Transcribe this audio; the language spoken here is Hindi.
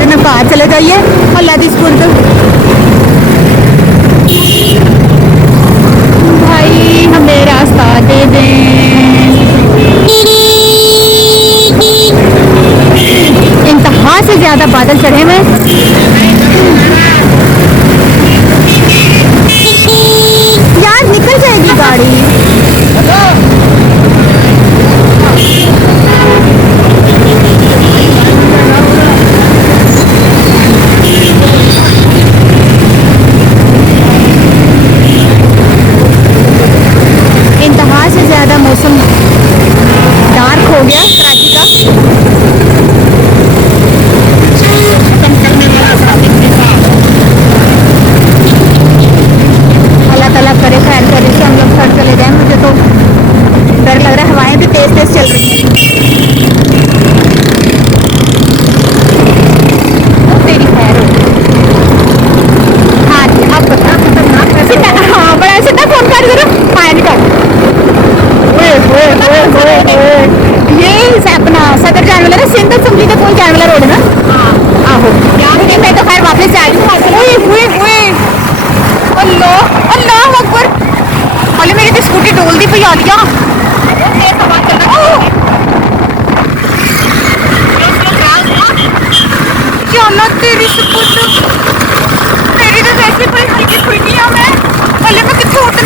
मेरे ना कार चले जाइए अल्लाह दी स्कूल पे भाई हमें रास्ता दे दें। इंतहा से ज्यादा बादल चढ़े हुए यार, निकल जाएगी गाड़ी। इंतहा से ज्यादा मौसम डार्क हो गया कराची का। अल्लाह ताला करे खैर करे से हम लोग घर चले जाएं। मुझे तो डर लग रहा है, हवाएं भी तेज तेज चल रही हैं। ओ तेरी खैर हो। हाँ जी, अब बता खतरनाक सीधा, हाँ बड़ा सीधा फोन कर जरा, हाँ निकल। ये अपना सदर जाने वाला ना, सिंध असेंबली का कोई जाने वाला रोड है ना। हाँ आहो यार, मैं तो खैर वापस जा रही हूँ। अल्लाह अल्लाह अकबर, हाले मेरी तो स्कूटी डोल दी पई आ दिया। जाना तेरी सपुत, मेरी तो वैसे बड़ी हल्की फुल्की है। मैं हाले मैं कितने